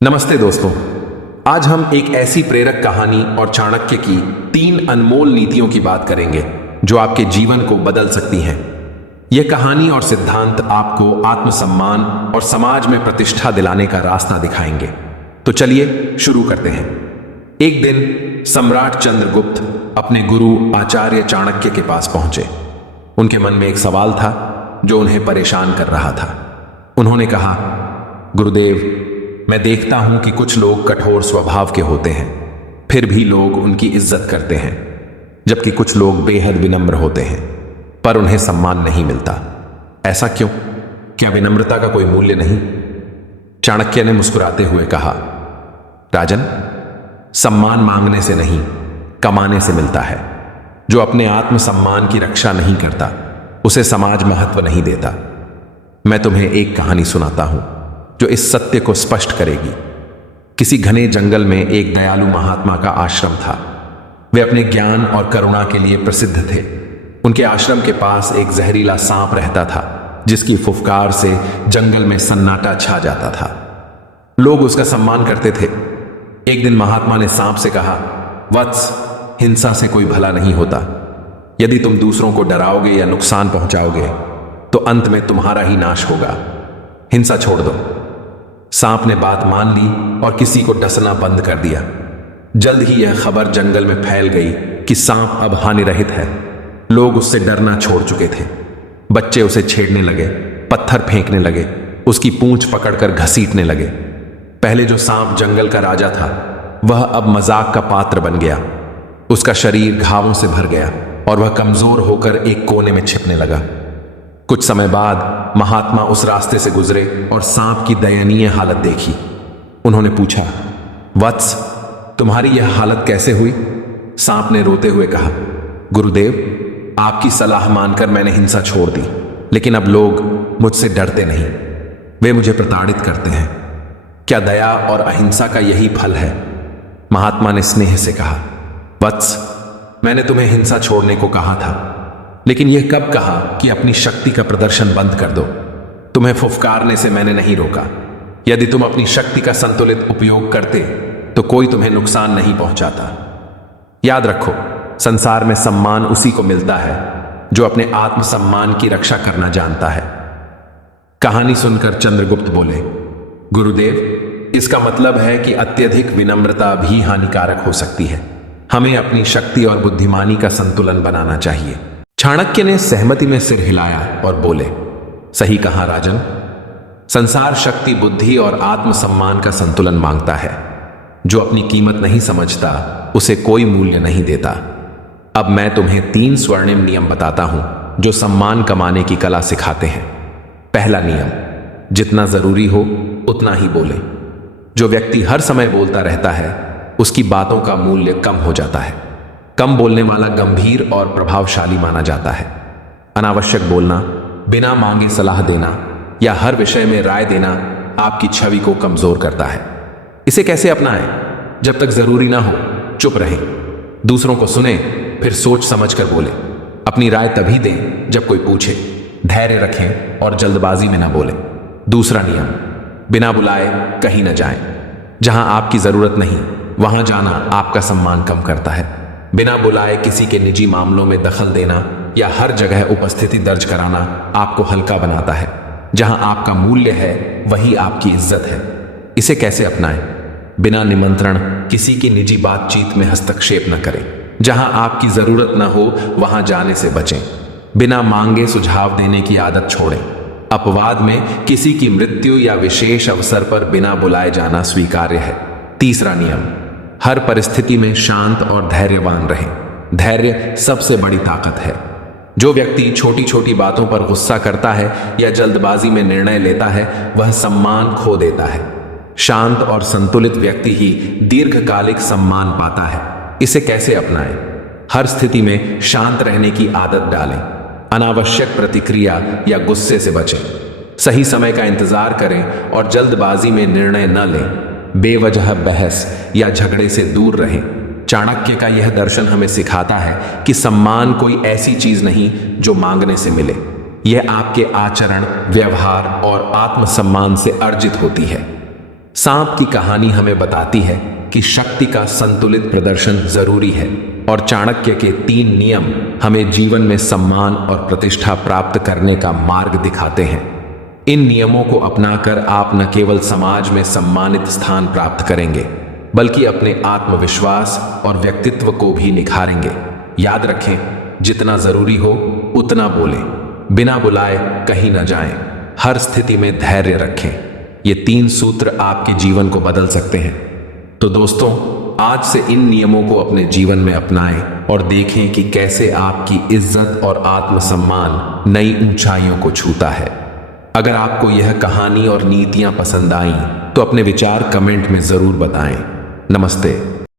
नमस्ते दोस्तों। आज हम एक ऐसी प्रेरक कहानी और चाणक्य की 3 अनमोल नीतियों की बात करेंगे जो आपके जीवन को बदल सकती हैं। यह कहानी और सिद्धांत आपको आत्मसम्मान और समाज में प्रतिष्ठा दिलाने का रास्ता दिखाएंगे। तो चलिए शुरू करते हैं। एक दिन सम्राट चंद्रगुप्त अपने गुरु आचार्य चाणक्य के पास पहुंचे। उनके मन में एक सवाल था जो उन्हें परेशान कर रहा था। उन्होंने कहा, गुरुदेव, मैं देखता हूं कि कुछ लोग कठोर स्वभाव के होते हैं, फिर भी लोग उनकी इज्जत करते हैं, जबकि कुछ लोग बेहद विनम्र होते हैं, पर उन्हें सम्मान नहीं मिलता। ऐसा क्यों? क्या विनम्रता का कोई मूल्य नहीं? चाणक्य ने मुस्कुराते हुए कहा, राजन, सम्मान मांगने से नहीं, कमाने से मिलता है। जो अपने आत्मसम्मान की रक्षा नहीं करता, उसे समाज महत्व नहीं देता। मैं तुम्हें एक कहानी सुनाता हूं जो इस सत्य को स्पष्ट करेगी। किसी घने जंगल में एक दयालु महात्मा का आश्रम था। वे अपने ज्ञान और करुणा के लिए प्रसिद्ध थे। उनके आश्रम के पास एक जहरीला सांप रहता था, जिसकी फुफकार से जंगल में सन्नाटा छा जाता था। लोग उसका सम्मान करते थे। एक दिन महात्मा ने सांप से कहा, वत्स, हिंसा से कोई भला नहीं होता। यदि तुम दूसरों को डराओगे या नुकसान पहुंचाओगे तो अंत में तुम्हारा ही नाश होगा। हिंसा छोड़ दो। सांप ने बात मान ली और किसी को डसना बंद कर दिया। जल्द ही यह खबर जंगल में फैल गई कि सांप अब हानिरहित है। लोग उससे डरना छोड़ चुके थे। बच्चे उसे छेड़ने लगे, पत्थर फेंकने लगे, उसकी पूंछ पकड़कर घसीटने लगे। पहले जो सांप जंगल का राजा था, वह अब मजाक का पात्र बन गया। उसका शरीर घावों से भर गया और वह कमजोर होकर एक कोने में छिपने लगा। कुछ समय बाद महात्मा उस रास्ते से गुजरे और सांप की दयनीय हालत देखी। उन्होंने पूछा, वत्स, तुम्हारी यह हालत कैसे हुई? सांप ने रोते हुए कहा, गुरुदेव, आपकी सलाह मानकर मैंने हिंसा छोड़ दी, लेकिन अब लोग मुझसे डरते नहीं। वे मुझे प्रताड़ित करते हैं। क्या दया और अहिंसा का यही फल है? महात्मा ने स्नेह से कहा, वत्स, मैंने तुम्हें हिंसा छोड़ने को कहा था, लेकिन यह कब कहा कि अपनी शक्ति का प्रदर्शन बंद कर दो? तुम्हें फुफकारने से मैंने नहीं रोका। यदि तुम अपनी शक्ति का संतुलित उपयोग करते तो कोई तुम्हें नुकसान नहीं पहुंचाता। याद रखो, संसार में सम्मान उसी को मिलता है जो अपने आत्मसम्मान की रक्षा करना जानता है। कहानी सुनकर चंद्रगुप्त बोले, गुरुदेव, इसका मतलब है कि अत्यधिक विनम्रता भी हानिकारक हो सकती है। हमें अपनी शक्ति और बुद्धिमानी का संतुलन बनाना चाहिए। चाणक्य ने सहमति में सिर हिलाया और बोले, सही कहा राजन। संसार शक्ति, बुद्धि और आत्मसम्मान का संतुलन मांगता है। जो अपनी कीमत नहीं समझता, उसे कोई मूल्य नहीं देता। अब मैं तुम्हें 3 स्वर्णिम नियम बताता हूं जो सम्मान कमाने की कला सिखाते हैं। पहला नियम, जितना जरूरी हो उतना ही बोले। जो व्यक्ति हर समय बोलता रहता है, उसकी बातों का मूल्य कम हो जाता है। कम बोलने वाला गंभीर और प्रभावशाली माना जाता है। अनावश्यक बोलना, बिना मांगे सलाह देना या हर विषय में राय देना आपकी छवि को कमजोर करता है। इसे कैसे अपनाएं? जब तक जरूरी ना हो, चुप रहें। दूसरों को सुने, फिर सोच समझ कर बोले। अपनी राय तभी दें जब कोई पूछे। धैर्य रखें और जल्दबाजी में ना बोले। दूसरा नियम, बिना बुलाए कहीं न जाएं। जहां आपकी जरूरत नहीं, वहां जाना आपका सम्मान कम करता है। बिना बुलाए किसी के निजी मामलों में दखल देना या हर जगह उपस्थिति दर्ज कराना आपको हल्का बनाता है। जहां आपका मूल्य है, वही आपकी इज्जत है। इसे कैसे अपनाएं? बिना निमंत्रण किसी की निजी बातचीत में हस्तक्षेप न करें। जहां आपकी जरूरत न हो, वहां जाने से बचें। बिना मांगे सुझाव देने की आदत छोड़ें। अपवाद में किसी की मृत्यु या विशेष अवसर पर बिना बुलाए जाना स्वीकार्य है। तीसरा नियम, हर परिस्थिति में शांत और धैर्यवान रहें। धैर्य सबसे बड़ी ताकत है। जो व्यक्ति छोटी छोटी बातों पर गुस्सा करता है या जल्दबाजी में निर्णय लेता है, वह सम्मान खो देता है। शांत और संतुलित व्यक्ति ही दीर्घकालिक सम्मान पाता है। इसे कैसे अपनाएं? हर स्थिति में शांत रहने की आदत डालें। अनावश्यक प्रतिक्रिया या गुस्से से बचें। सही समय का इंतजार करें और जल्दबाजी में निर्णय न लें। बेवजह बहस या झगड़े से दूर रहें। चाणक्य का यह दर्शन हमें सिखाता है कि सम्मान कोई ऐसी चीज नहीं जो मांगने से मिले। यह आपके आचरण, व्यवहार और आत्मसम्मान से अर्जित होती है। सांप की कहानी हमें बताती है कि शक्ति का संतुलित प्रदर्शन जरूरी है और चाणक्य के 3 नियम हमें जीवन में सम्मान और प्रतिष्ठा प्राप्त करने का मार्ग दिखाते हैं। इन नियमों को अपनाकर आप न केवल समाज में सम्मानित स्थान प्राप्त करेंगे बल्कि अपने आत्मविश्वास और व्यक्तित्व को भी निखारेंगे। याद रखें, जितना जरूरी हो उतना बोलें, बिना बुलाए कहीं न जाएं, हर स्थिति में धैर्य रखें। ये 3 सूत्र आपके जीवन को बदल सकते हैं। तो दोस्तों, आज से इन नियमों को अपने जीवन में अपनाएं और देखें कि कैसे आपकी इज्जत और आत्मसम्मान नई ऊंचाइयों को छूता है। अगर आपको यह कहानी और नीतियां पसंद आईं तो अपने विचार कमेंट में जरूर बताएं। नमस्ते।